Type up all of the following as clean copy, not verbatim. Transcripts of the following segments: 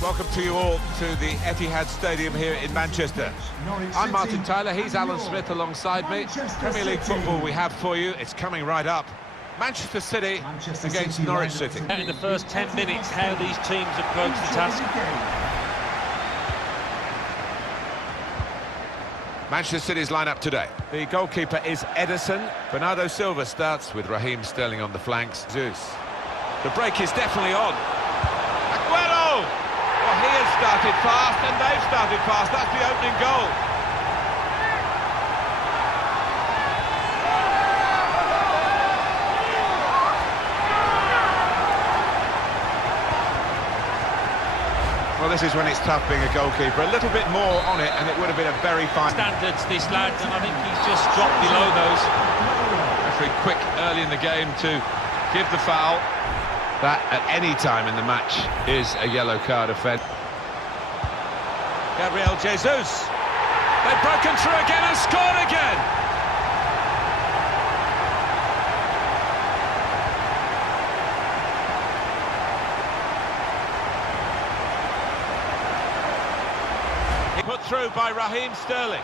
Welcome to you all to the Etihad Stadium here in Manchester. I'm Martin Tyler, he's Alan Smith alongside me. Premier League football we have for you, it's coming right up. Manchester City against Norwich City. In the first 10 minutes, how these teams approach the task. Manchester City's lineup today. The goalkeeper is Edison. Bernardo Silva starts with Raheem Sterling on the flanks. Zeus. The break is definitely on. Aguero! Well, he has started fast and they've started fast. That's the opening goal. Well, this is when it's tough being a goalkeeper. A little bit more on it, and it would have been a very fine... Standards, this lad, and I think he's just dropped below those. Referee quick early in the game to give the foul. That, at any time in the match, is a yellow card offence. Gabriel Jesus. They've broken through again and scored again. Put through by Raheem Sterling.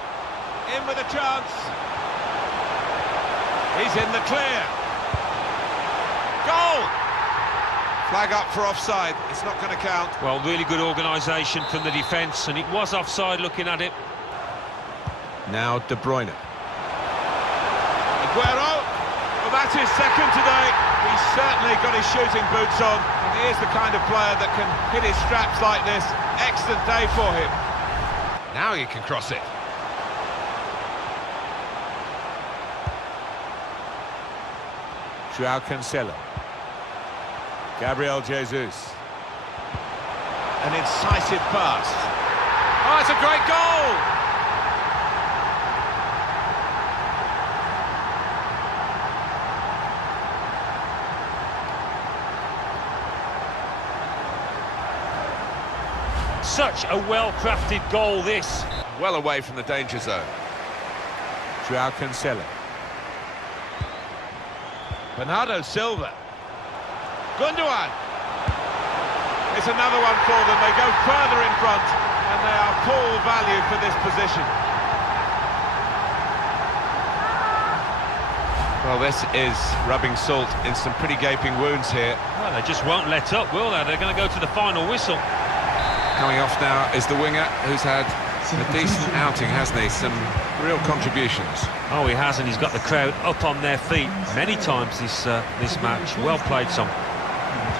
In with a chance. He's in the clear. Goal! Flag up for offside. It's not going to count. Well, really good organisation from the defence, and it was offside looking at it. Now De Bruyne. Aguero. Well, that's his second today. He's certainly got his shooting boots on, and he is the kind of player that can hit his straps like this. Excellent day for him. Now he can cross it. Joao Cancelo. Gabriel Jesus. An incisive pass. Oh, it's a great goal! Such a well-crafted goal, this. Well away from the danger zone. Joao Cancelo. Bernardo Silva. Gundogan. It's another one for them. They go further in front, and they are full value for this position. Well, this is rubbing salt in some pretty gaping wounds here. Well, they just won't let up, will they? They're going to go to the final whistle. Coming off now is the winger, who's had a decent outing, hasn't he? Some real contributions. Oh, he has, and he's got the crowd up on their feet many times this match. Well played, son.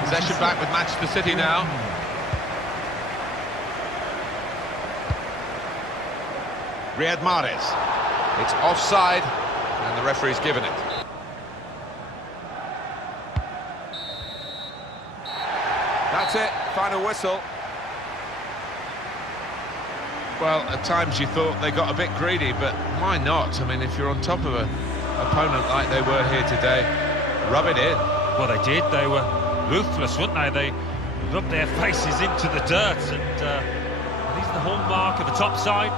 Possession back with Manchester City now. Riyad Mahrez. It's offside, and the referee's given it. That's it, final whistle. Well, at times you thought they got a bit greedy, but why not? I mean, if you're on top of an opponent like they were here today, rub it in. Well, they did. They were ruthless, weren't they? They rubbed their faces into the dirt, and these are the hallmark of the top side.